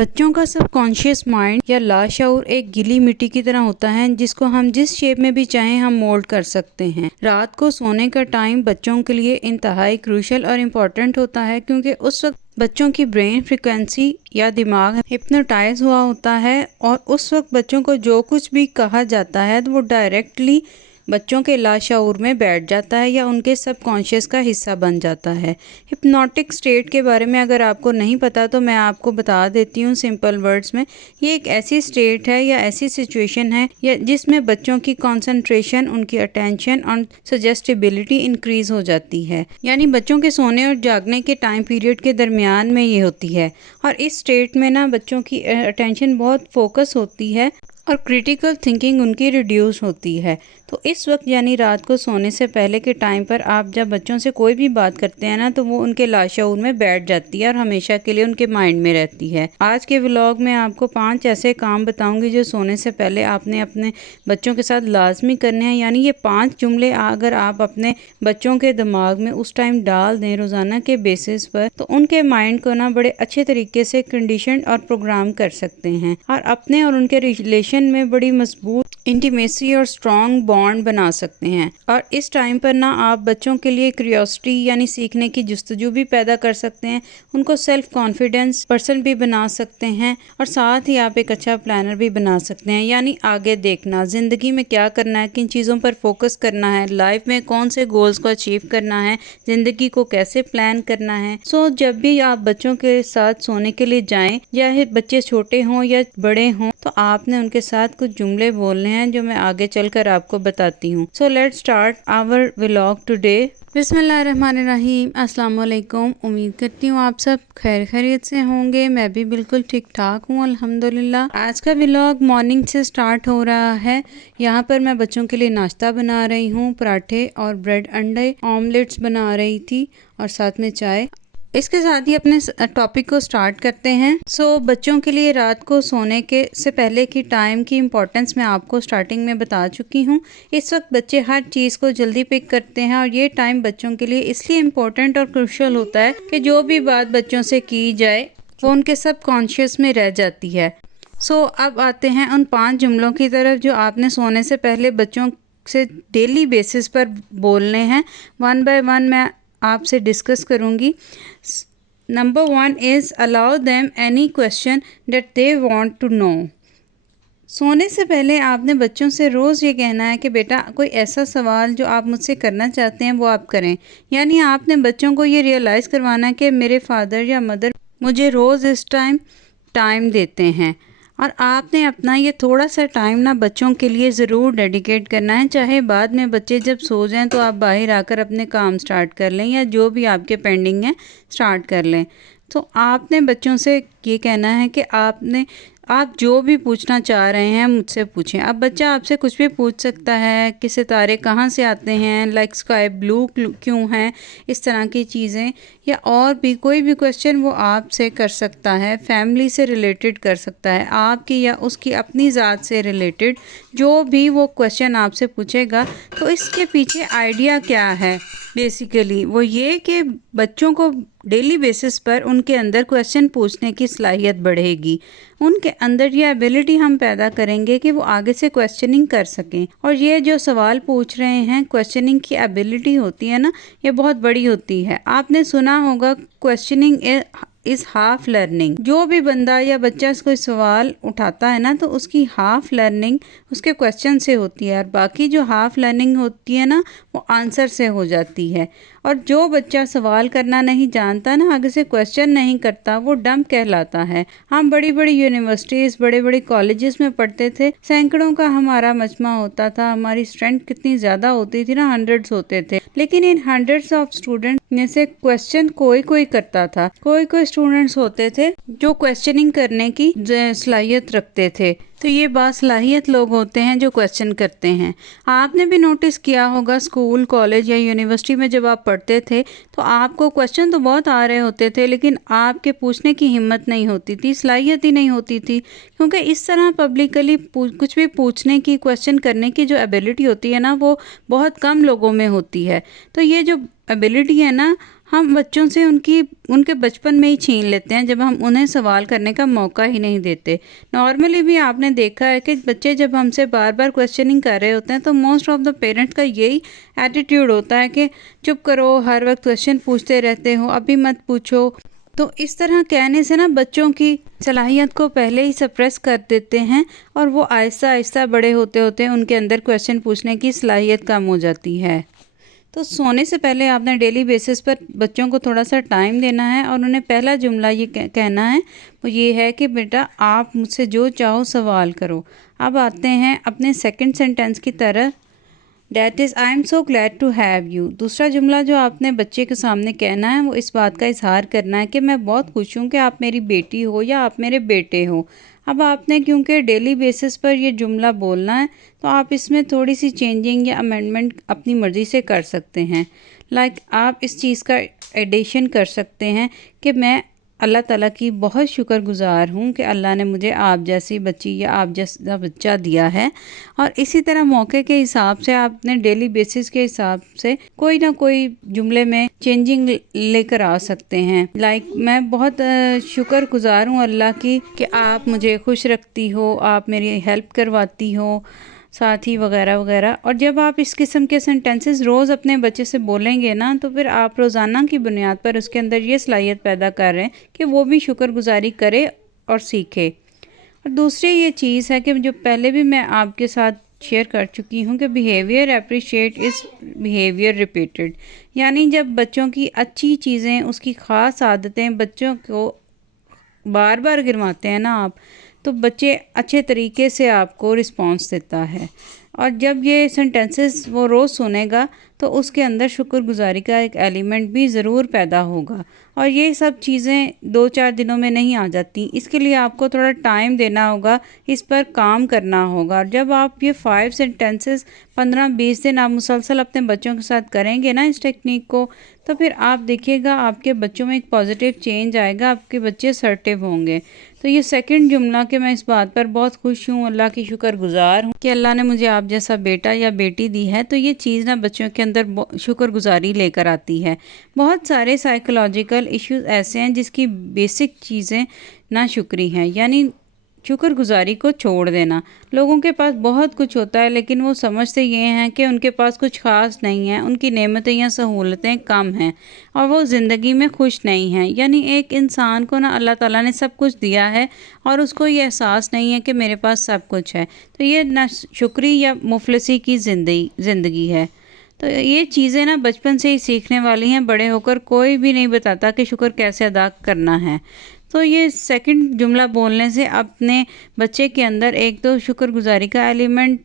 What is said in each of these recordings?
بچوں کا سب conscious mind یا لاشعور ایک گیلی مٹی کی طرح ہوتا ہے جس کو ہم جس شیپ میں بھی چاہیں ہم مولڈ کر سکتے ہیں۔ رات کو سونے کا ٹائم بچوں کے لیے انتہائی کروشل اور امپورٹنٹ ہوتا ہے کیونکہ اس وقت بچوں کی برین فریکوینسی یا دماغ ہپنوٹائز ہوا ہوتا ہے اور اس وقت بچوں کو جو کچھ بھی کہا جاتا ہے وہ ڈائریکٹلی بچوں کے لاشعور میں بیٹھ جاتا ہے یا ان کے سب کانشیس کا حصہ بن جاتا ہے۔ ہپنوٹک سٹیٹ کے بارے میں اگر آپ کو نہیں پتا تو میں آپ کو بتا دیتی ہوں سمپل ورڈز میں۔ یہ ایک ایسی سٹیٹ ہے یا ایسی سچویشن ہے جس میں بچوں کی کنسنٹریشن، ان کی اٹینشن اور سجیسٹیبلٹی انکریز ہو جاتی ہے، یعنی بچوں کے سونے اور جاگنے کے ٹائم پیریڈ کے درمیان میں یہ ہوتی ہے۔ اور اس سٹیٹ میں بچوں کی اٹینشن بہت فوکس ہوتی ہے اور کریٹیکل تھنکنگ ان کی ریڈیوس ہوتی ہے۔ تو اس وقت یعنی رات کو سونے سے پہلے کے ٹائم پر آپ جب بچوں سے کوئی بھی بات کرتے ہیں تو وہ ان کے لاشعور میں بیٹھ جاتی ہے اور ہمیشہ کے لیے ان کے مائنڈ میں رہتی ہے۔ آج کے ولاگ میں آپ کو 5 ایسے کام بتاؤں گی جو سونے سے پہلے آپ نے اپنے بچوں کے ساتھ لازمی کرنے ہیں، یعنی یہ 5 جملے اگر آپ اپنے بچوں کے دماغ میں اس ٹائم ڈال دیں روزانہ کے بیسس پر تو ان کے مائنڈ کو بڑے اچھے طریقے سے کنڈیشن اور پروگرام کر سکتے ہیں اور اپنے اور ان کے ریلیشن میں بڑی مضبوط انٹیمیسی اور اسٹرانگ بانڈ بنا سکتے ہیں۔ اور اس ٹائم پر آپ بچوں کے لیے کیوریوسٹی یعنی سیکھنے کی جستجو بھی پیدا کر سکتے ہیں، ان کو سیلف کانفیڈنس پرسن بھی بنا سکتے ہیں اور ساتھ ہی آپ ایک اچھا پلانر بھی بنا سکتے ہیں، یعنی آگے دیکھنا، زندگی میں کیا کرنا ہے، کن چیزوں پر فوکس کرنا ہے، لائف میں کون سے گولز کو اچیو کرنا ہے، زندگی کو کیسے پلان کرنا ہے۔ جب بھی آپ بچوں کے ساتھ سونے کے لیے جائیں یا بچے چھوٹے ہوں یا بڑے ہوں تو آپ نے ان کے ساتھ کچھ جملے بولنے ہیں جو میں آگے چل کر آپ کو بتاتی ہوں۔ Let's start our vlog today. بسم اللہ الرحمن الرحیم۔ السلام علیکم۔ امید کرتی ہوں آپ سب خیریت سے ہوں گے، میں بھی بالکل ٹھیک ٹھاک ہوں الحمدللہ۔ آج کا ولاگ مارننگ سے سٹارٹ ہو رہا ہے۔ یہاں پر میں بچوں کے لیے ناشتہ بنا رہی ہوں، پراٹھے اور بریڈ انڈے آملیٹس بنا رہی تھی اور ساتھ میں چائے۔ اس کے ساتھ ہی اپنے ٹاپک کو سٹارٹ کرتے ہیں۔ بچوں کے لیے رات کو سونے کے سے پہلے کی ٹائم کی امپورٹنس میں آپ کو سٹارٹنگ میں بتا چکی ہوں۔ اس وقت بچے ہر چیز کو جلدی پک کرتے ہیں اور یہ ٹائم بچوں کے لیے اس لیے امپورٹنٹ اور کروشل ہوتا ہے کہ جو بھی بات بچوں سے کی جائے وہ ان کے سب کانشیس میں رہ جاتی ہے۔ اب آتے ہیں ان 5 جملوں کی طرف جو آپ نے سونے سے پہلے بچوں سے ڈیلی بیسس پر بولنے ہیں۔ 1 by 1 میں آپ سے ڈسکس کروں گی۔ Number 1 is allow them any question that they want to know۔ سونے سے پہلے آپ نے بچوں سے روز یہ کہنا ہے کہ بیٹا کوئی ایسا سوال جو آپ مجھ سے کرنا چاہتے ہیں وہ آپ کریں، یعنی آپ نے بچوں کو یہ ریئلائز کروانا ہے کہ میرے فادر یا مدر مجھے روز اس ٹائم دیتے ہیں اور آپ نے اپنا یہ تھوڑا سا ٹائم بچوں کے لیے ضرور ڈیڈیکیٹ کرنا ہے، چاہے بعد میں بچے جب سو جائیں تو آپ باہر آ کر اپنے کام سٹارٹ کر لیں یا جو بھی آپ کے پینڈنگ ہیں سٹارٹ کر لیں۔ تو آپ نے بچوں سے یہ کہنا ہے کہ آپ جو بھی پوچھنا چاہ رہے ہیں مجھ سے پوچھیں۔ اب بچہ آپ سے کچھ بھی پوچھ سکتا ہے کہ ستارے کہاں سے آتے ہیں، لائک اسکائی بلو کیوں ہیں، اس طرح کی چیزیں، یا اور بھی کوئی بھی کویسچن وہ آپ سے کر سکتا ہے، فیملی سے ریلیٹڈ کر سکتا ہے، آپ کی یا اس کی اپنی ذات سے ریلیٹڈ جو بھی وہ کویسچن آپ سے پوچھے گا۔ تو اس کے پیچھے آئیڈیا کیا ہے بیسیکلی وہ یہ کہ بچوں کو ڈیلی بیسس پر ان کے اندر کویسچن پوچھنے کی صلاحیت بڑھے گی، ان کے اندر یہ ایبلٹی ہم پیدا کریں گے کہ وہ آگے سے کویسچننگ کر سکیں۔ اور یہ جو سوال پوچھ رہے ہیں کویسچننگ کی ایبلٹی ہوتی ہے یہ بہت بڑی ہوتی ہے۔ آپ نے سنا ہوگا کویسچننگ از ہاف لرننگ۔ جو بھی بندہ یا بچہ کوئی سوال اٹھاتا ہے تو اس کی ہاف لرننگ اس کے کویسچن سے ہوتی ہے اور باقی جو ہاف لرننگ ہوتی ہے وہ آنسر سے ہو جاتی ہے۔ اور جو بچہ سوال کرنا نہیں جانتا آگے سے کویسچن نہیں کرتا وہ ڈمب کہلاتا ہے۔ ہم بڑی بڑی یونیورسٹیز بڑے بڑے کالجز میں پڑھتے تھے، سینکڑوں کا ہمارا مجمع ہوتا تھا، ہماری اسٹرینتھ کتنی زیادہ ہوتی تھی ہنڈریڈز ہوتے تھے، لیکن ان ہنڈریڈز آف اسٹوڈنٹ میں سے کویسچن کوئی کرتا تھا، کوئی اسٹوڈنٹس ہوتے تھے جو کویسچننگ کرنے کی صلاحیت رکھتے تھے۔ تو یہ باصلاحیت لوگ ہوتے ہیں جو کویسچن کرتے ہیں۔ آپ نے بھی نوٹس کیا ہوگا اسکول، کالج یا یونیورسٹی میں جب آپ پڑھتے تھے تو آپ کو کویسچن تو بہت آ رہے ہوتے تھے لیکن آپ کے پوچھنے کی ہمت نہیں ہوتی تھی، صلاحیت ہی نہیں ہوتی تھی، کیونکہ اس طرح پبلکلی کچھ بھی پوچھنے کی، کویسچن کرنے کی جو ایبلٹی ہوتی ہے وہ بہت کم لوگوں میں ہوتی ہے۔ تو یہ جو ایبلٹی ہے ہم بچوں سے ان کے بچپن میں ہی چھین لیتے ہیں جب ہم انہیں سوال کرنے کا موقع ہی نہیں دیتے۔ نارملی بھی آپ نے دیکھا ہے کہ بچے جب ہم سے بار بار کویسچننگ کر رہے ہوتے ہیں تو موسٹ آف دا پیرنٹس کا یہی ایٹیٹیوڈ ہوتا ہے کہ چپ کرو، ہر وقت کویسچن پوچھتے رہتے ہو، ابھی مت پوچھو۔ تو اس طرح کہنے سے نا بچوں کی صلاحیت کو پہلے ہی سپریس کر دیتے ہیں، اور وہ آہستہ آہستہ بڑے ہوتے ہوتے ان کے اندر کویسچن پوچھنے کی صلاحیت کم ہو جاتی ہے۔ تو سونے سے پہلے آپ نے ڈیلی بیسس پر بچوں کو تھوڑا سا ٹائم دینا ہے، اور انہیں پہلا جملہ یہ کہنا ہے، وہ یہ ہے کہ بیٹا آپ مجھ سے جو چاہو سوال کرو۔ اب آتے ہیں اپنے سیکنڈ سینٹینس کی طرح، that is I am so glad to have you. دوسرا جملہ جو آپ نے بچے کے سامنے کہنا ہے وہ اس بات کا اظہار کرنا ہے کہ میں بہت خوش ہوں کہ آپ میری بیٹی ہو یا آپ میرے بیٹے ہو۔ اب آپ نے کیونکہ ڈیلی بیسس پر یہ جملہ بولنا ہے تو آپ اس میں تھوڑی سی چینجنگ یا امینڈمنٹ اپنی مرضی سے کر سکتے ہیں۔ آپ اس چیز کا ایڈیشن کر سکتے ہیں کہ میں اللہ تعالیٰ کی بہت شکر گزار ہوں کہ اللہ نے مجھے آپ جیسی بچی یا آپ جیسا بچہ دیا ہے، اور اسی طرح موقع کے حساب سے آپ نے ڈیلی بیسس کے حساب سے کوئی نہ کوئی جملے میں چینجنگ لے کر آ سکتے ہیں۔ میں بہت شکر گزار ہوں اللہ کی کہ آپ مجھے خوش رکھتی ہو، آپ میری ہیلپ کرواتی ہو، ساتھی وغیرہ وغیرہ۔ اور جب آپ اس قسم کے سینٹینسز روز اپنے بچے سے بولیں گے نا تو پھر آپ روزانہ کی بنیاد پر اس کے اندر یہ صلاحیت پیدا کر رہے ہیں کہ وہ بھی شکر گزاری کرے اور سیکھے۔ اور دوسری یہ چیز ہے کہ جو پہلے بھی میں آپ کے ساتھ شیئر کر چکی ہوں کہ behaviour appreciate is behaviour repeated, یعنی جب بچوں کی اچھی چیزیں، اس کی خاص عادتیں بچوں کو بار بار گرماتے ہیں نا آپ، تو بچے اچھے طریقے سے آپ کو رسپانس دیتا ہے۔ اور جب یہ سینٹینسز وہ روز سنے گا تو اس کے اندر شکر گزاری کا ایک ایلیمنٹ بھی ضرور پیدا ہوگا، اور یہ سب چیزیں 2-4 دنوں میں نہیں آ جاتی، اس کے لیے آپ کو تھوڑا ٹائم دینا ہوگا، اس پر کام کرنا ہوگا۔ اور جب آپ یہ 5 سینٹینسز 15-20 دن آپ مسلسل اپنے بچوں کے ساتھ کریں گے نا اس ٹیکنیک کو، تو پھر آپ دیکھیے گا آپ کے بچوں میں ایک پازیٹیو چینج آئے گا، آپ کے بچے اسرٹیو ہوں گے۔ تو یہ سیکنڈ جملہ کہ میں اس بات پر بہت خوش ہوں، اللہ کی شکر گزار ہوں کہ اللہ نے مجھے آپ جیسا بیٹا یا بیٹی دی ہے، تو یہ چیز نا بچوں کے اندر شکر گزاری لے کر آتی ہے۔ بہت سارے سائیکولوجیکل ایشوز ایسے ہیں جس کی بیسک چیزیں ناشکری ہیں، یعنی شکر گزاری کو چھوڑ دینا۔ لوگوں کے پاس بہت کچھ ہوتا ہے لیکن وہ سمجھتے یہ ہیں کہ ان کے پاس کچھ خاص نہیں ہے، ان کی نعمتیں یا سہولتیں کم ہیں، اور وہ زندگی میں خوش نہیں ہیں۔ یعنی ایک انسان کو نا اللہ تعالیٰ نے سب کچھ دیا ہے اور اس کو یہ احساس نہیں ہے کہ میرے پاس سب کچھ ہے، تو یہ ناشکری یا مفلسی کی زندگی ہے۔ تو یہ چیزیں نا بچپن سے ہی سیکھنے والی ہیں، بڑے ہو کر کوئی بھی نہیں بتاتا کہ شکر کیسے ادا کرنا ہے۔ تو یہ سیکنڈ جملہ بولنے سے اپنے بچے کے اندر ایک تو شکر گزاری کا ایلیمنٹ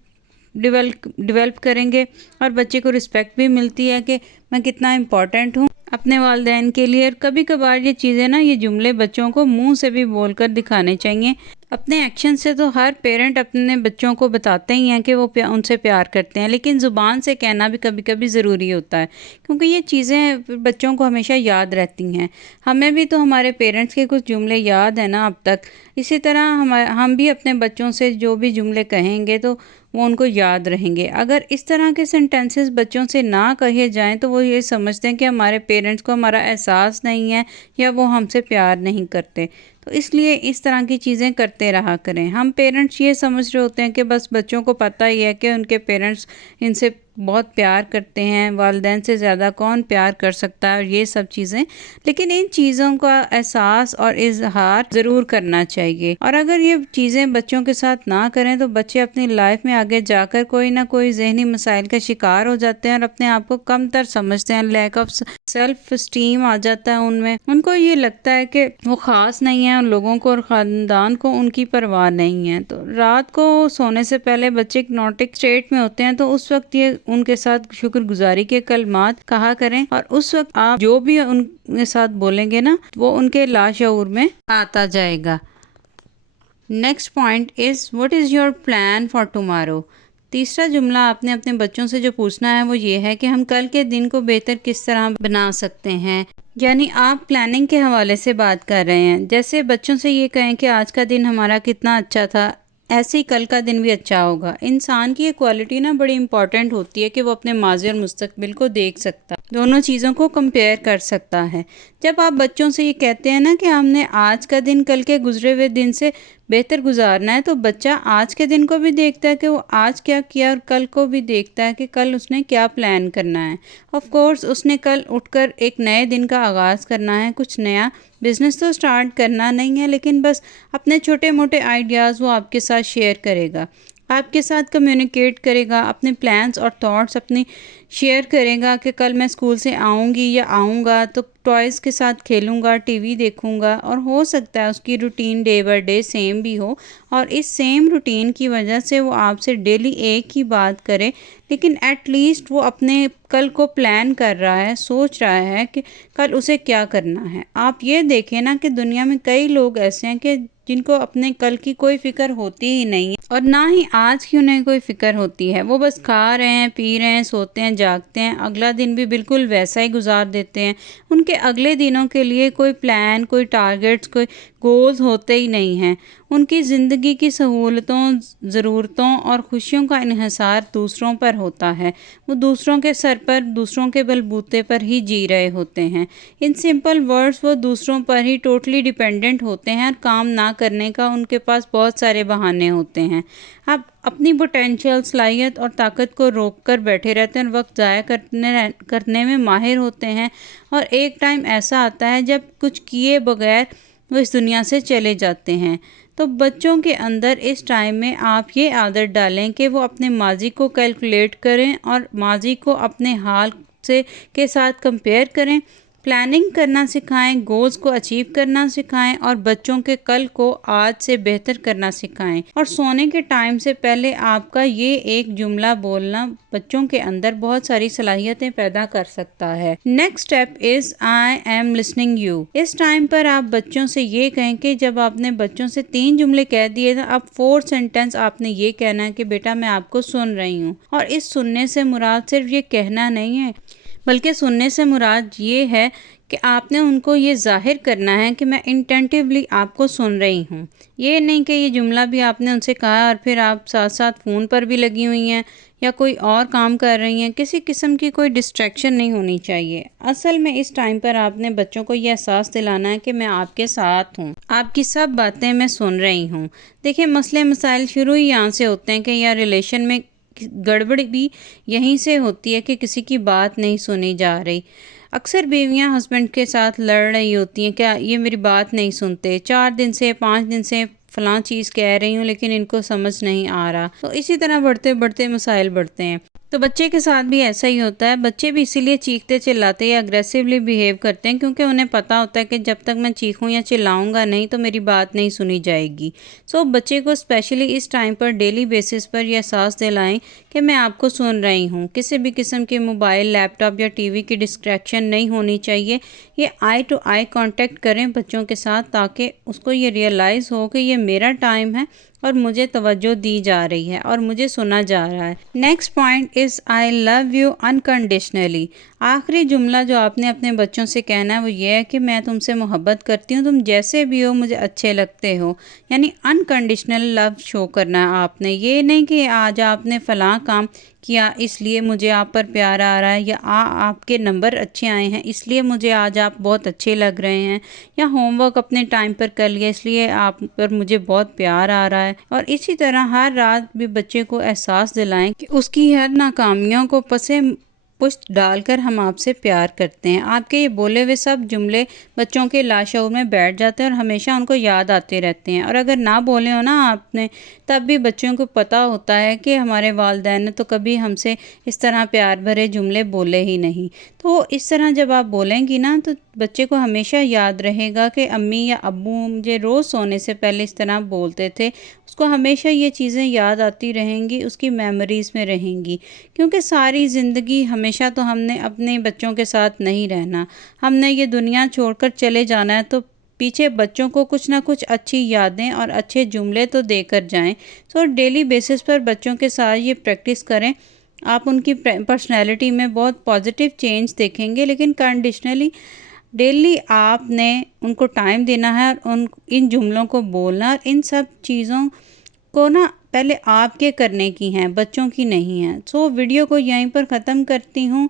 ڈیولپ کریں گے، اور بچے کو رسپیکٹ بھی ملتی ہے کہ میں کتنا امپورٹنٹ ہوں اپنے والدین کے لیے۔ اور کبھی کبھار یہ چیزیں نا، یہ جملے بچوں کو منہ سے بھی بول کر دکھانے چاہیے۔ اپنے ایکشن سے تو ہر پیرنٹ اپنے بچوں کو بتاتے ہی ہیں کہ وہ ان سے پیار کرتے ہیں، لیکن زبان سے کہنا بھی کبھی کبھی ضروری ہوتا ہے، کیونکہ یہ چیزیں بچوں کو ہمیشہ یاد رہتی ہیں۔ ہمیں بھی تو ہمارے پیرنٹس کے کچھ جملے یاد ہیں نا اب تک، اسی طرح ہم بھی اپنے بچوں سے جو بھی جملے کہیں گے تو وہ ان کو یاد رہیں گے۔ اگر اس طرح کے سینٹینسز بچوں سے نہ کہے جائیں تو وہ یہ سمجھتے ہیں کہ ہمارے پیرنٹس کو ہمارا احساس نہیں ہے یا وہ ہم سے پیار نہیں کرتے، تو اس لیے اس طرح کی چیزیں کرتے رہا کریں۔ ہم پیرنٹس یہ سمجھ رہے ہوتے ہیں کہ بس بچوں کو پتہ ہی ہے کہ ان کے پیرنٹس ان سے بہت پیار کرتے ہیں، والدین سے زیادہ کون پیار کر سکتا ہے، اور یہ سب چیزیں، لیکن ان چیزوں کا احساس اور اظہار ضرور کرنا چاہیے۔ اور اگر یہ چیزیں بچوں کے ساتھ نہ کریں تو بچے اپنی لائف میں آگے جا کر کوئی نہ کوئی ذہنی مسائل کا شکار ہو جاتے ہیں اور اپنے آپ کو کم تر سمجھتے ہیں، لیک آف سیلف اسٹیم آ جاتا ہے ان میں۔ ان کو یہ لگتا ہے کہ وہ خاص نہیں ہیں، ان لوگوں کو اور خاندان کو ان کی پرواہ نہیں ہے۔ تو رات کو سونے سے پہلے بچے ہپنوٹک اسٹیٹ میں ہوتے ہیں، تو اس وقت یہ ان کے ساتھ شکر گزاری کے کلمات کہا کریں، اور اس وقت آپ جو بھی ان کے ساتھ بولیں گے نا وہ ان کے لاشعور میں آتا جائے گا۔ Next point is what is your plan for tomorrow؟ تیسرا جملہ آپ نے اپنے بچوں سے جو پوچھنا ہے وہ یہ ہے کہ ہم کل کے دن کو بہتر کس طرح بنا سکتے ہیں، یعنی آپ پلاننگ کے حوالے سے بات کر رہے ہیں۔ جیسے بچوں سے یہ کہیں کہ آج کا دن ہمارا کتنا اچھا تھا، ایسے ہی کل کا دن بھی اچھا ہوگا۔ انسان کی یہ کوالٹی نا بڑی امپورٹنٹ ہوتی ہے کہ وہ اپنے ماضی اور مستقبل کو دیکھ سکتا ہے۔ دونوں چیزوں کو کمپیئر کر سکتا ہے۔ جب آپ بچوں سے یہ کہتے ہیں نا کہ ہم نے آج کا دن کل کے گزرے ہوئے دن سے بہتر گزارنا ہے، تو بچہ آج کے دن کو بھی دیکھتا ہے کہ وہ آج کیا کیا، اور کل کو بھی دیکھتا ہے کہ کل اس نے کیا پلان کرنا ہے۔ آف کورس اس نے کل اٹھ کر ایک نئے دن کا آغاز کرنا ہے، کچھ نیا بزنس تو سٹارٹ کرنا نہیں ہے، لیکن بس اپنے چھوٹے موٹے آئیڈیاز وہ آپ کے ساتھ شیئر کرے گا، آپ کے ساتھ کمیونیکیٹ کرے گا، اپنے پلانز اور تھاٹس اپنی شیئر کرے گا کہ کل میں اسکول سے آؤں گی یا آؤں گا تو ٹوائز کے ساتھ کھیلوں گا، ٹی وی دیکھوں گا، اور ہو سکتا ہے اس کی routine day by day same بھی ہو، اور اس سیم روٹین کی وجہ سے وہ آپ سے ڈیلی ایک ہی بات کرے، لیکن ایٹ لیسٹ وہ اپنے کل کو پلان کر رہا ہے، سوچ رہا ہے کہ کل اسے کیا کرنا ہے۔ آپ یہ دیکھیں نا کہ دنیا میں کئی لوگ ایسے ہیں کہ جن کو اپنے کل کی کوئی فکر ہوتی ہی نہیں ہے، اور نہ ہی آج کی انہیں کوئی فکر ہوتی ہے۔ وہ بس کھا رہے ہیں، پی رہے ہیں، سوتے ہیں، جاگتے ہیں، اگلا دن بھی بالکل ویسا ہی گزار دیتے ہیں۔ ان کے اگلے دنوں کے لیے کوئی پلان، کوئی ٹارگیٹس، کوئی گولز ہوتے ہی نہیں ہیں۔ ان کی زندگی کی سہولتوں، ضرورتوں اور خوشیوں کا انحصار دوسروں پر ہوتا ہے۔ وہ دوسروں کے سر پر، دوسروں کے بلبوتے پر ہی جی رہے ہوتے ہیں۔ ان سمپل ورڈز، وہ دوسروں پر ہی ٹوٹلی ڈیپینڈنٹ ہوتے ہیں، اور کام نہ کرنے کا ان کے پاس بہت سارے بہانے ہوتے ہیں۔ اب اپنی پوٹینشیل، صلاحیت اور طاقت کو روک کر بیٹھے رہتے ہیں، اور وقت ضائع کرنے میں ماہر ہوتے ہیں، اور ایک ٹائم ایسا آتا ہے جب کچھ کیے بغیر وہ اس دنیا سے چلے جاتے ہیں۔ تو بچوں کے اندر اس ٹائم میں آپ یہ عادت ڈالیں کہ وہ اپنے ماضی کو کیلکولیٹ کریں، اور ماضی کو اپنے حال کے ساتھ کمپیئر کریں، پلاننگ کرنا سکھائیں، گولز کو اچیو کرنا سکھائیں، اور بچوں کے کل کو آج سے بہتر کرنا سکھائیں۔ اور سونے کے ٹائم سے پہلے آپ کا یہ ایک جملہ بولنا بچوں کے اندر بہت ساری صلاحیتیں پیدا کر سکتا ہے۔ Next step is I am listening you. اس ٹائم پر آپ بچوں سے یہ کہیں کہ جب آپ نے بچوں سے 3 جملے کہہ دیے تھے، اب 4 سینٹنس آپ نے یہ کہنا ہے کہ بیٹا میں آپ کو سن رہی ہوں۔ اور اس سننے سے مراد صرف یہ کہنا نہیں ہے، بلکہ سننے سے مراد یہ ہے کہ آپ نے ان کو یہ ظاہر کرنا ہے کہ میں انٹینٹیولی آپ کو سن رہی ہوں۔ یہ نہیں کہ یہ جملہ بھی آپ نے ان سے کہا اور پھر آپ ساتھ ساتھ فون پر بھی لگی ہوئی ہیں یا کوئی اور کام کر رہی ہیں۔ کسی قسم کی کوئی ڈسٹریکشن نہیں ہونی چاہیے۔ اصل میں اس ٹائم پر آپ نے بچوں کو یہ احساس دلانا ہے کہ میں آپ کے ساتھ ہوں، آپ کی سب باتیں میں سن رہی ہوں۔ دیکھیں، مسئلے مسائل شروع ہی یہاں سے ہوتے ہیں کہ یا ریلیشن میں گڑبڑ بھی یہیں سے ہوتی ہے کہ کسی کی بات نہیں سنی جا رہی۔ اکثر بیویاں ہسبینڈ کے ساتھ لڑ رہی ہوتی ہیں کہ یہ میری بات نہیں سنتے، 4 دن سے 5 دن سے فلاں چیز کہہ رہی ہوں لیکن ان کو سمجھ نہیں آ رہا۔ تو اسی طرح بڑھتے بڑھتے مسائل بڑھتے ہیں۔ تو بچے کے ساتھ بھی ایسا ہی ہوتا ہے۔ بچے بھی اسی لیے چیختے چلاتے یا اگریسیولی بیہیو کرتے ہیں کیونکہ انہیں پتا ہوتا ہے کہ جب تک میں چیخوں یا چلاؤں گا نہیں تو میری بات نہیں سنی جائے گی۔ بچے کو اسپیشلی اس ٹائم پر ڈیلی بیسس پر یہ احساس دلائیں کہ میں آپ کو سن رہی ہوں۔ کسی بھی قسم کے موبائل، لیپ ٹاپ یا ٹی وی کی ڈسٹریکشن نہیں ہونی چاہیے۔ یہ آئی ٹو آئی کانٹیکٹ کریں بچوں کے ساتھ تاکہ اس کو یہ ریئلائز ہو کہ یہ میرا ٹائم ہے اور مجھے توجہ دی جا رہی ہے اور مجھے سنا جا رہا ہے۔ Next point is I love you unconditionally. آخری جملہ جو آپ نے اپنے بچوں سے کہنا ہے وہ یہ ہے کہ میں تم سے محبت کرتی ہوں، تم جیسے بھی ہو مجھے اچھے لگتے ہو۔ یعنی انکنڈیشنل لو شو کرنا ہے آپ نے۔ یہ نہیں کہ آج آپ نے فلاں کام کیا اس لیے مجھے آپ پر پیار آ رہا ہے، یا آپ کے نمبر اچھے آئے ہیں اس لیے مجھے آج آپ بہت اچھے لگ رہے ہیں، یا ہوم ورک اپنے ٹائم پر کر لیا اس لیے آپ پر مجھے بہت پیار آ رہا ہے۔ اور اسی طرح ہر رات بھی بچے کو احساس دلائیں کہ اس کی ہر ناکامیوں کو پسے پشت ڈال کر ہم آپ سے پیار کرتے ہیں۔ آپ کے یہ بولے ہوئے سب جملے بچوں کے لاشعور میں بیٹھ جاتے ہیں اور ہمیشہ ان کو یاد آتے رہتے ہیں۔ اور اگر نہ بولے ہو نا آپ نے، تب بھی بچوں کو پتہ ہوتا ہے کہ ہمارے والدین نے تو کبھی ہم سے اس طرح پیار بھرے جملے بولے ہی نہیں۔ تو اس طرح جب آپ بولیں گی نا تو بچے کو ہمیشہ یاد رہے گا کہ امی یا ابو مجھے روز سونے سے پہلے اس طرح بولتے تھے۔ اس کو ہمیشہ یہ چیزیں یاد آتی رہیں گی، اس کی میموریز میں رہیں گی، کیونکہ ساری زندگی ہمیشہ تو ہم نے اپنے بچوں کے ساتھ نہیں رہنا۔ ہم نے یہ دنیا چھوڑ کر چلے جانا ہے، تو پیچھے بچوں کو کچھ نہ کچھ اچھی یادیں اور اچھے جملے تو دے کر جائیں۔ ڈیلی بیسس پر بچوں کے ساتھ یہ پریکٹس کریں، آپ ان کی پرسنالٹی میں بہت پازیٹیو چینج دیکھیں گے۔ لیکن کنڈیشنلی ڈیلی آپ نے ان کو ٹائم دینا ہے اور ان جملوں کو بولنا، اور ان سب چیزوں کو نا پہلے آپ کے کرنے کی ہیں، بچوں کی نہیں ہیں۔ ویڈیو کو یہیں پر ختم کرتی ہوں۔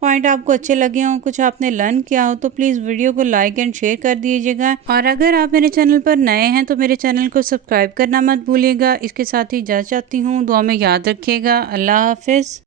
پوائنٹ آپ کو اچھے لگے ہوں، کچھ آپ نے لرن کیا ہو تو پلیز ویڈیو کو لائک اینڈ شیئر کر دیجیے گا، اور اگر آپ میرے چینل پر نئے ہیں تو میرے چینل کو سبسکرائب کرنا مت بھولیے گا۔ اس کے ساتھ ہی اجازت چاہتی ہوں، دعا میں یاد رکھیے گا۔ اللہ حافظ۔